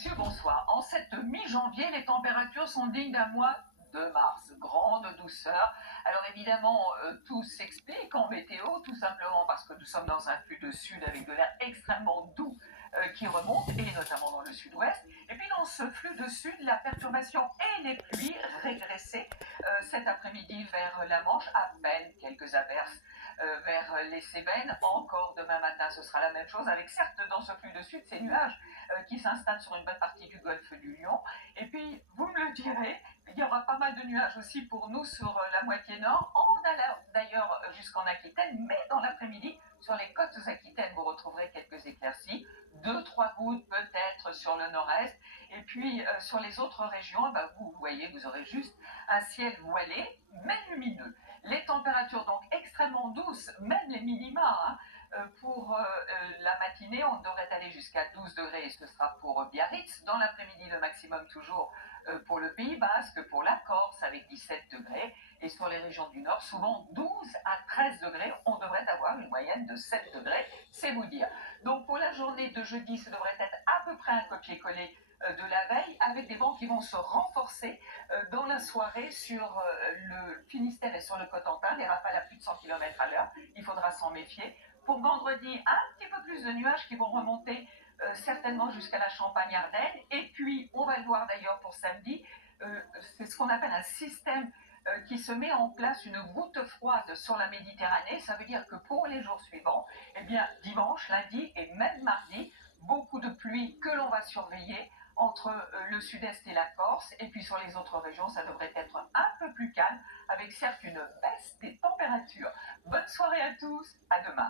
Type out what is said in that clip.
monsieur, bonsoir. En cette mi-janvier, les températures sont dignes d'un mois de mars. Grande douceur. Alors évidemment, tout s'explique en météo, tout simplement parce que nous sommes dans un flux de sud avec de l'air extrêmement doux qui remonte, et notamment dans le sud-ouest. Et puis dans ce flux de sud, la perturbation et les pluies régressaient cet après-midi vers la Manche, à peine quelques averses vers les Cévennes. Encore demain matin, ce sera la même chose, avec certes dans ce flux de sud ces nuages qui s'installent sur une bonne partie du golfe du Lion. Et puis, vous me le direz, il y aura pas mal de nuages aussi pour nous sur la moitié nord. On a d'ailleurs jusqu'en Aquitaine, mais dans l'après-midi, sur les côtes aquitaines, vous retrouverez quelques éclaircies, 2-3 gouttes peut-être sur le nord-est. Et puis sur les autres régions, vous voyez, vous aurez juste un ciel voilé, mais lumineux. Les températures donc extrêmement douces, même les minima, pour la matinée, on devrait aller jusqu'à 12 degrés, et ce sera pour Biarritz. Dans l'après-midi, le maximum toujours pour le Pays Basque, pour la Corse avec 17 degrés. Et sur les régions du Nord, souvent 12 à 13 degrés. On devrait avoir une moyenne de 7 degrés, c'est vous dire. Donc pour la journée de jeudi, ça devrait être à peu près un copier-coller de la veille, avec des vents qui vont se renforcer dans la soirée sur le Finistère et sur le Cotentin, des rafales à plus de 100 km/h. Il faudra s'en méfier. Pour vendredi, un petit peu plus de nuages qui vont remonter certainement jusqu'à la Champagne-Ardenne. Et puis, on va le voir d'ailleurs pour samedi, c'est ce qu'on appelle un système qui se met en place, une goutte froide sur la Méditerranée. Ça veut dire que pour les jours suivants, eh bien, dimanche, lundi et même mardi, beaucoup de pluie que l'on va surveiller entre le sud-est et la Corse. Et puis sur les autres régions, ça devrait être un peu plus calme, avec certes une baisse des températures. Bonne soirée à tous, à demain.